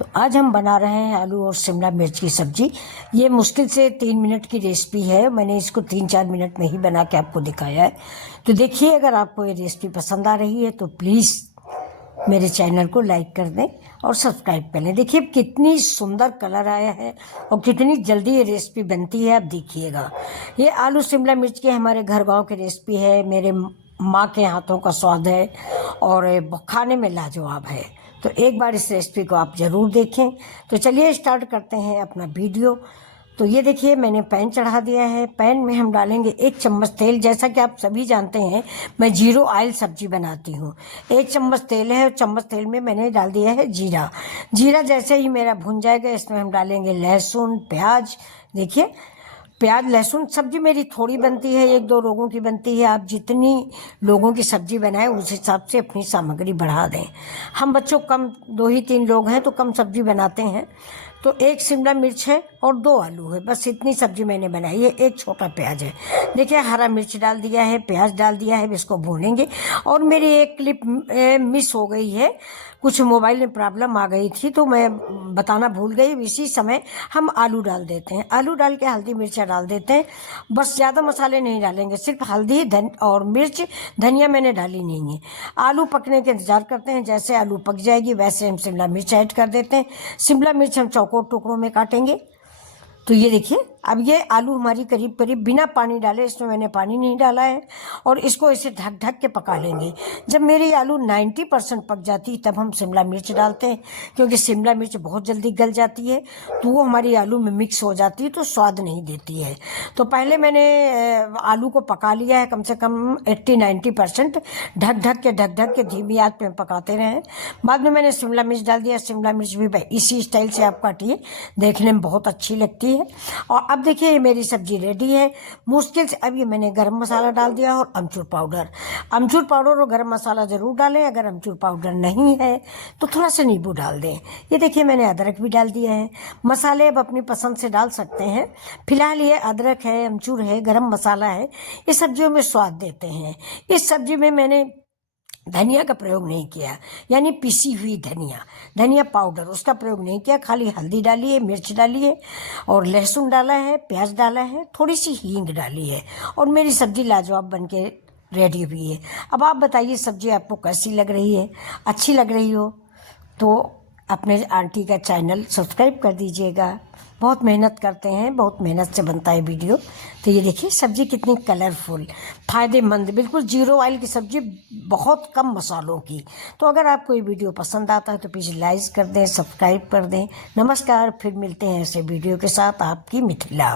तो आज हम बना रहे हैं आलू और शिमला मिर्च की सब्जी। ये मुश्किल से 3 मिनट की रेसिपी है। मैंने इसको 3-4 मिनट में ही बना के आपको दिखाया है। तो देखिए, अगर आपको ये रेसिपी पसंद आ रही है तो प्लीज़ मेरे चैनल को लाइक कर दें और सब्सक्राइब कर लें। देखिए कितनी सुंदर कलर आया है और कितनी जल्दी ये रेसिपी बनती है, आप देखिएगा। ये आलू शिमला मिर्च की हमारे घर गांव की रेसिपी है। मेरे माँ के हाथों का स्वाद है और खाने में लाजवाब है। तो एक बार इस रेसिपी को आप ज़रूर देखें। तो चलिए स्टार्ट करते हैं अपना वीडियो। तो ये देखिए, मैंने पैन चढ़ा दिया है। पैन में हम डालेंगे 1 चम्मच तेल। जैसा कि आप सभी जानते हैं, मैं जीरो ऑयल सब्जी बनाती हूँ। 1 चम्मच तेल है और चम्मच तेल में मैंने डाल दिया है जीरा। जीरा जैसे ही मेरा भुन जाएगा, इसमें हम डालेंगे लहसुन, प्याज। देखिए, प्याज लहसुन सब्जी मेरी थोड़ी बनती है, 1-2 लोगों की बनती है। आप जितनी लोगों की सब्जी बनाएं उस हिसाब से अपनी सामग्री बढ़ा दें। हम बच्चों कम 2 ही 3 लोग हैं तो कम सब्जी बनाते हैं। तो 1 शिमला मिर्च है और 2 आलू है, बस इतनी सब्जी मैंने बनाई है। 1 छोटा प्याज है। देखिए, हरा मिर्च डाल दिया है, प्याज डाल दिया है। इसको भूनेंगे। और मेरी एक क्लिप मिस हो गई है, कुछ मोबाइल में प्रॉब्लम आ गई थी तो मैं बताना भूल गई। इसी समय हम आलू डाल देते हैं। आलू डाल के हल्दी मिर्चा डाल देते हैं। बस ज़्यादा मसाले नहीं डालेंगे, सिर्फ हल्दी और मिर्च, धनिया मैंने डाली नहीं है। आलू पकने के इंतजार करते हैं। जैसे आलू पक जाएगी वैसे हम शिमला मिर्च ऐड कर देते हैं। शिमला मिर्च हम चौकोर टुकड़ों में काटेंगे। तो ये देखिए, अब ये आलू हमारी करीब करीब बिना पानी डाले, इसमें मैंने पानी नहीं डाला है, और इसको ऐसे ढक ढक के पका लेंगे। जब मेरी आलू 90% पक जाती तब हम शिमला मिर्च डालते हैं, क्योंकि शिमला मिर्च बहुत जल्दी गल जाती है तो वो हमारी आलू में मिक्स हो जाती है तो स्वाद नहीं देती है। तो पहले मैंने आलू को पका लिया है कम से कम 80-90%। ढक ढक के धीमी आंच पे पकाते रहे। बाद में मैंने शिमला मिर्च डाल दिया। शिमला मिर्च भी इसी स्टाइल से आप काटिए, देखने में बहुत अच्छी लगती है। और अब देखिए, ये मेरी सब्जी रेडी है मुश्किल से। अब ये मैंने गरम मसाला डाल दिया और अमचूर पाउडर और गरम मसाला ज़रूर डालें। अगर अमचूर पाउडर नहीं है तो थोड़ा सा नींबू डाल दें। ये देखिए, मैंने अदरक भी डाल दिया है। मसाले अब अपनी पसंद से डाल सकते हैं। फिलहाल ये अदरक है, अमचूर है, गरम मसाला है, ये सब्जियों में स्वाद देते हैं। इस सब्जी में मैंने धनिया का प्रयोग नहीं किया, यानी पिसी हुई धनिया पाउडर, उसका प्रयोग नहीं किया। खाली हल्दी डाली है, मिर्च डाली है और लहसुन डाला है, प्याज डाला है, थोड़ी सी हींग डाली है और मेरी सब्जी लाजवाब बन के रेडी हुई है। अब आप बताइए, सब्जी आपको कैसी लग रही है? अच्छी लग रही हो तो अपने आंटी का चैनल सब्सक्राइब कर दीजिएगा। बहुत मेहनत करते हैं, बहुत मेहनत से बनता है वीडियो। तो ये देखिए, सब्जी कितनी कलरफुल, फ़ायदेमंद, बिल्कुल जीरो ऑयल की सब्जी, बहुत कम मसालों की। तो अगर आपको ये वीडियो पसंद आता है तो प्लीज़ लाइक कर दें, सब्सक्राइब कर दें। नमस्कार, फिर मिलते हैं ऐसे वीडियो के साथ। आपकी मिथिला।